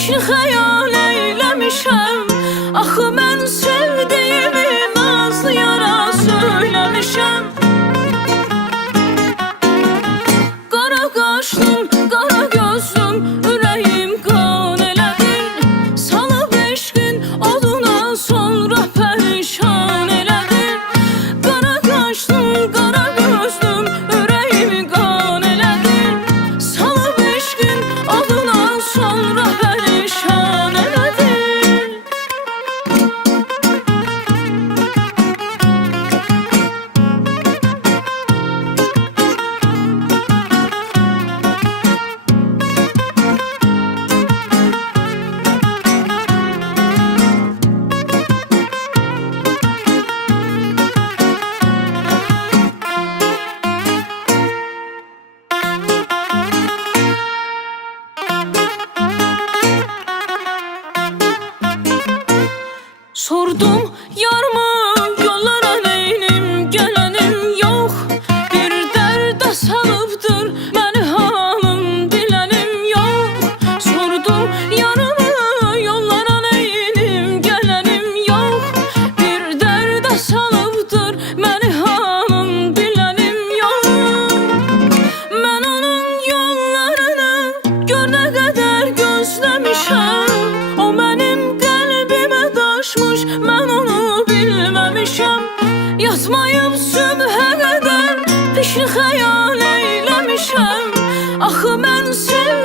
pişin xəyal eyləmişəm. Axı mən sevdiyimi nazlı yara söyləmişəm. Qara qaşlım, qara gözlüm, ürəyim qan elədin. Salıb eşqin oduna sonra pərişan elədin. Qara qaşlım, qara gözlüm, ürəyim qan elədin. Salıb eşqin oduna sonra pərişan elədin. Sordum yarımı yollara neynim, gələnim yox. Bir dərdə salıbdır məni halım, bilənim yox. Sordum yarımı yollara neynim, gələnim yox. Bir dərdə salıbdır məni halım, bilənim yox. Mən onun yollarını gör nə qədər gözləmişəm. O mənim qəlbimə daşmış, mən onu bilməmişəm. Yatmayıb sübhə qədər pişin xəyal eyləmişəm. Axı mən sevdiyimi